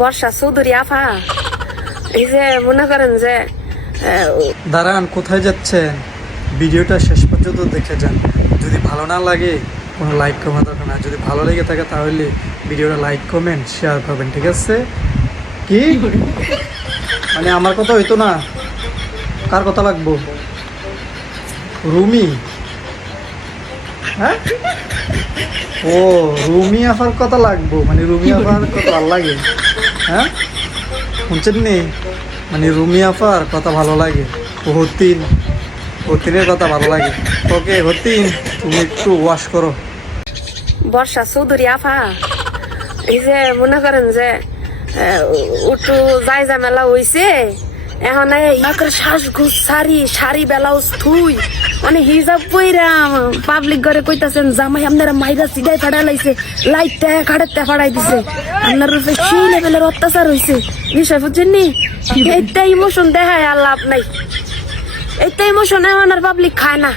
বর্ষা চৌধুরী আফা, এই যে মনে করেন যে দাঁড়ান, কোথায় যাচ্ছেন? ভিডিওটা শেষ পর্যন্ত দেখে যান। যদি ভালো না লাগে কোনো লাইক কমেন্ট দরকার না, যদি ভালো লেগে থাকে তাহলে ভিডিওটা লাইক কমেন্ট শেয়ার করবেন, ঠিক আছে? কি মানে আমার কথা হইতো না? কার কথা লাগবো? রুমি? হ্যাঁ, ও রুমি আফার কথা লাগবো, মানে রুমি আফার কথা ভালো লাগে? হ্যাঁ শুনছেন নি, মানে রুমি আফার কথা ভালো লাগে, হতিনের কথা ভালো লাগে। ওকে হতিন, তুমি একটু ওয়াশ করো। বর্ষা চৌধুরী আফা, এই যে মনে করেন যে একটু যাই ঝামেলা হইছে, এখন শ্বাসঘুষ শাড়ি ব্লাউজ থুই মানে হিজাব পইরা পাবলিক ঘরে কইতাছেন জামাই আপনারা মাইরা সিধাই ফাড়া লাইছে, লাইটটা খাড়াতে ফাড়াই দিছে, আপনার রূপে সেই লেভেলের অত্যাচার হয়েছে। বিষয় বুঝছেন নি? এইটা ইমোশন দেখায় আর লাভ নাই, এইটা ইমোশন এখন আর পাবলিক খায় না।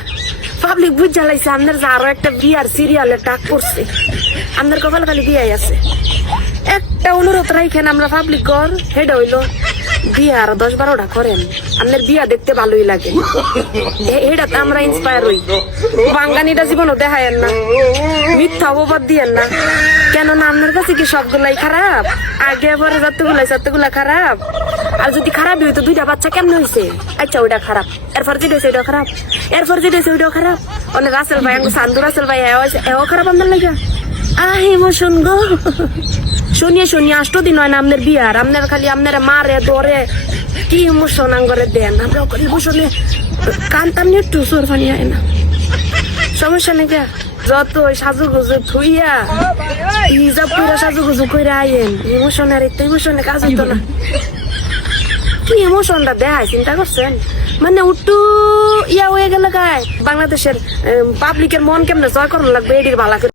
পাবলিক বুঝা লাইছে আপনার যে আরো একটা বিয়ার সিরিয়ালের ডাক পড়ছে, আপনার কপাল খালি বিয়াই আছে। একটা অনুরোধ রাখেন আমরা পাবলিক ঘর, হেড হইলো বিয়া আরো 10-12টা করেন, আপনার বিয়া দেখতে ভালোই লাগে, এটাতে আমরা ইন্সপায়ার হই। বাঙ্গানিটা জীবনও দেখায়েন না, মিথ্যা অপবাদ দিয়েন না, কেননা আপনার কাছে কি সবগুলাই খারাপ? আগে পরে যতগুলা খারাপ, আর যদি খারাপই হইতো 2টা বাচ্চা কেমন হয়েছে? আচ্ছা ওইটা খারাপ, এরপর যেটা হয়েছে ওইটাও খারাপ, এরপর যেটা হয়েছে ওইটাও খারাপ। অনেক রাসেল ভাই, সান্দু রাসেল ভাই এও খারাপ আপনার লাগে। ইমোশন গো, শুনিয়ে 8 দিন হয় না আপনার বিয়ার, আপনার খালি আপনারা মারে ধরে কি ইমোশন আঙ্গরে দেন, আমরা ইমোশনে কান্তাম নিয়ে একটু সোর ফানি হয় না, সমস্যা নেই। যত সাজুগুজু থুইয়া হিজাব করে সাজুগুজু করে আইয়েন, ইমোশনের একটা ইমোশনে কাজ হতো না। কি ইমোশনটা দেখায় চিন্তা করছেন? মানে উঠু ইয়া হয়ে গেলে গায়ে বাংলাদেশের পাবলিকের মন কেমনে জয় করানো লাগবে এটির ভালা করে।